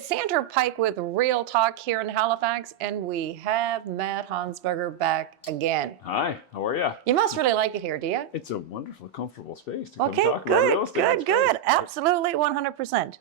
It's Sandra Pike with Real Talk here in Halifax, and we have Matt Honsberger back again. Hi, how are you? You must really like it here, do you? It's a wonderful, comfortable space to come Okay, talk about real good, estate. good, It's good. great. Absolutely, 100%.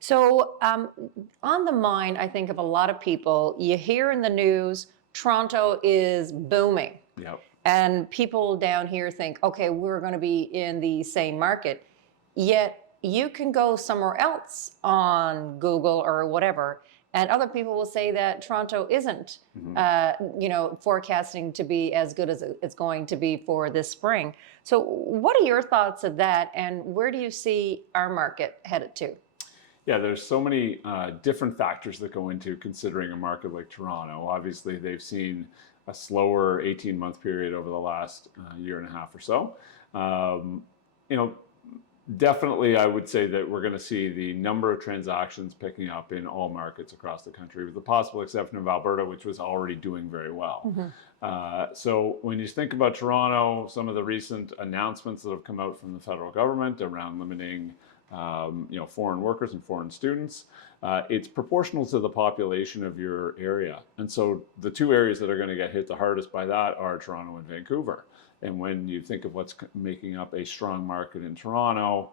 So, on the mind, I think of a lot of people, you hear in the news, Toronto is booming. Yep. And people down here think, okay, we're going to be in the same market. Yet you can go somewhere else on Google or whatever, and other people will say that Toronto isn't, forecasting to be as good as it's going to be for this spring. So, what are your thoughts of that, and where do you see our market headed to? Yeah, there's so many different factors that go into considering a market like Toronto. Obviously, they've seen a slower 18-month period over the last year and a half or so. You know, Definitely, I would say that we're going to see the number of transactions picking up in all markets across the country, with the possible exception of Alberta, which was already doing very well. So when you think about Toronto, some of the recent announcements that have come out from the federal government around limiting, foreign workers and foreign students, it's proportional to the population of your area. And so the two areas that are going to get hit the hardest by that are Toronto and Vancouver. And when you think of what's making up a strong market in Toronto,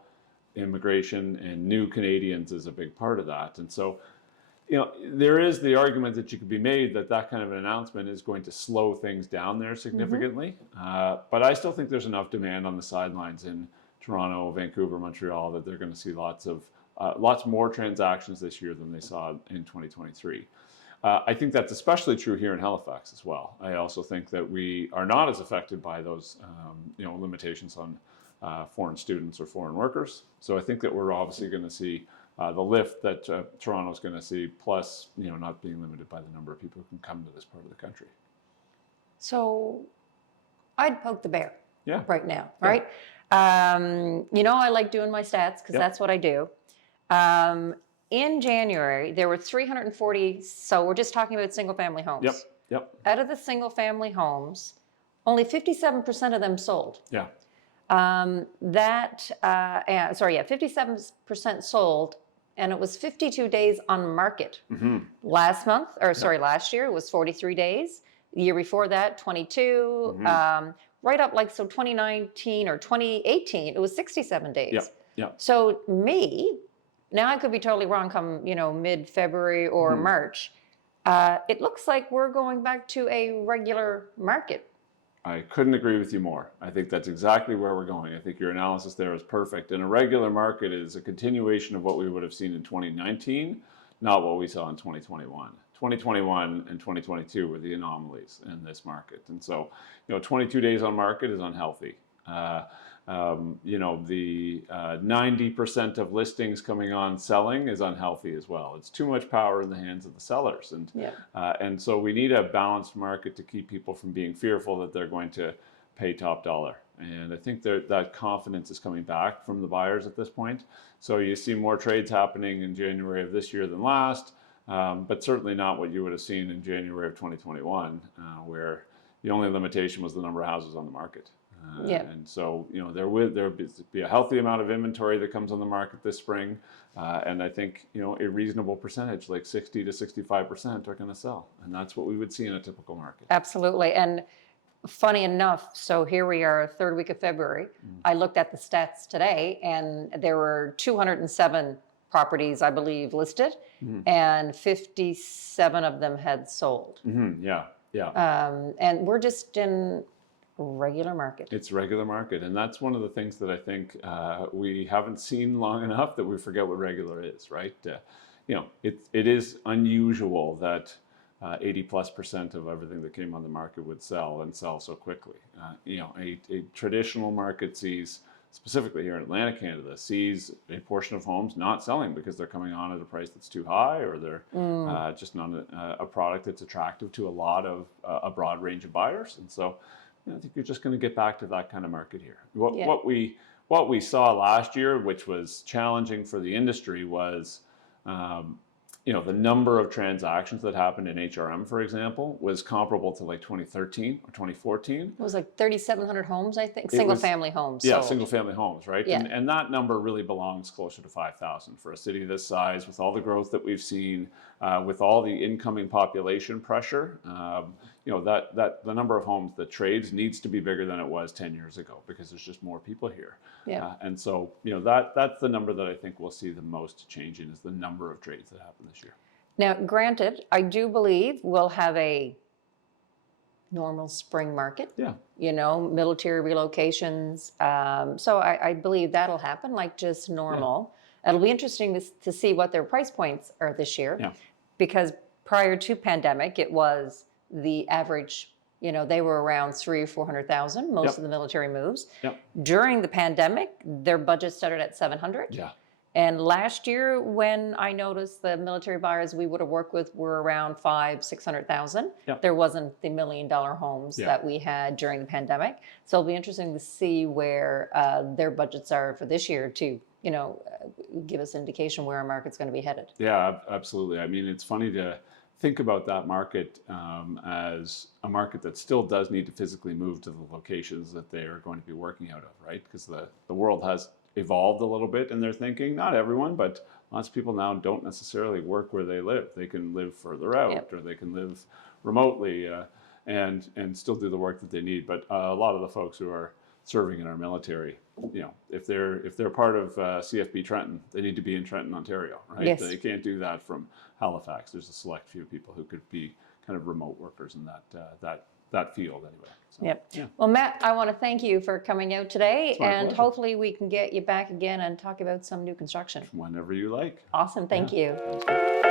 immigration and new Canadians is a big part of that. And so, there is the argument that you could be made that that kind of an announcement is going to slow things down there significantly. But I still think there's enough demand on the sidelines in Toronto, Vancouver, Montreal that they're going to see lots more transactions this year than they saw in 2023. I think that's especially true here in Halifax as well. I also think that we are not as affected by those, limitations on foreign students or foreign workers. So I think that we're obviously going to see the lift that Toronto's going to see, plus, not being limited by the number of people who can come to this part of the country. So, I'd poke the bear right now, Yeah. right? I like doing my stats because that's what I do. In January, there were 340, so we're just talking about single-family homes. Yep. Out of the single-family homes, only 57% of them sold. Yeah. 57% sold, and it was 52 days on market. Last year, it was 43 days. The year before that, 22. Right up, 2019 or 2018, it was 67 days. Yeah. So now I could be totally wrong come, mid-February or March. It looks like we're going back to a regular market. I couldn't agree with you more. I think that's exactly where we're going. I think your analysis there is perfect. And a regular market is a continuation of what we would have seen in 2019, not what we saw in 2021. 2021 and 2022 were the anomalies in this market. And so, 22 days on market is unhealthy. The 90% of listings coming on selling is unhealthy as well. It's too much power in the hands of the sellers. And so we need a balanced market to keep people from being fearful that they're going to pay top dollar. And I think that confidence is coming back from the buyers at this point. So you see more trades happening in January of this year than last, but certainly not what you would have seen in January of 2021, where the only limitation was the number of houses on the market. And so, there will be a healthy amount of inventory that comes on the market this spring. And I think, a reasonable percentage, like 60 to 65%, are going to sell. And that's what we would see in a typical market. Absolutely. And funny enough, so here we are, third week of February. I looked at the stats today, and there were 207 properties, I believe, listed, and 57 of them had sold. Yeah. And we're just in regular market. It's regular market, and that's one of the things that I think we haven't seen long enough that we forget what regular is, right? It is unusual that 80+% of everything that came on the market would sell and sell so quickly. A traditional market sees, specifically here in Atlantic Canada, sees a portion of homes not selling because they're coming on at a price that's too high, or they're just not a product that's attractive to a broad range of buyers. And so I think you're just going to get back to that kind of market here. What we saw last year, which was challenging for the industry, was the number of transactions that happened in HRM, for example, was comparable to like 2013 or 2014. It was like 3,700 homes, I think, It single was- family homes Yeah, sold. single family homes, right? Yeah. And that number really belongs closer to 5,000 for a city this size, with all the growth that we've seen, with all the incoming population pressure. That the number of homes that trades needs to be bigger than it was 10 years ago, because there's just more people here. Yeah. And so, that's the number that I think we'll see the most change in, is the number of trades that happen this year. Now, granted, I do believe we'll have a normal spring market. Yeah. Military relocations. So I believe that'll happen, like just normal. It'll be interesting to see what their price points are this year. Yeah. Because prior to pandemic, it was the average, they were around 300,000 or 400,000, most Yep. of the military moves. Yep. During the pandemic, their budget started at 700. Yeah. And last year, when I noticed the military buyers we would have worked with were around 500,000-600,000, Yep. there wasn't the $1 million homes Yeah. that we had during the pandemic. So it'll be interesting to see where their budgets are for this year to, give us indication where our market's going to be headed. Yeah, absolutely. I mean, it's funny to think about that market as a market that still does need to physically move to the locations that they are going to be working out of, right? Because the world has evolved a little bit in their thinking. Not everyone, but lots of people now don't necessarily work where they live. They can live further out, Yep. or they can live remotely, and still do the work that they need. But a lot of the folks who are serving in our military, if they're part of CFB Trenton, they need to be in Trenton, Ontario, right? Yes. They can't do that from Halifax. There's a select few people who could be kind of remote workers in that field anyway. So, Yep. Yeah. Well, Matt, I want to thank you for coming out today, my and pleasure. hopefully we can get you back again and talk about some new construction. Whenever you like. Awesome. Thank Yeah. you.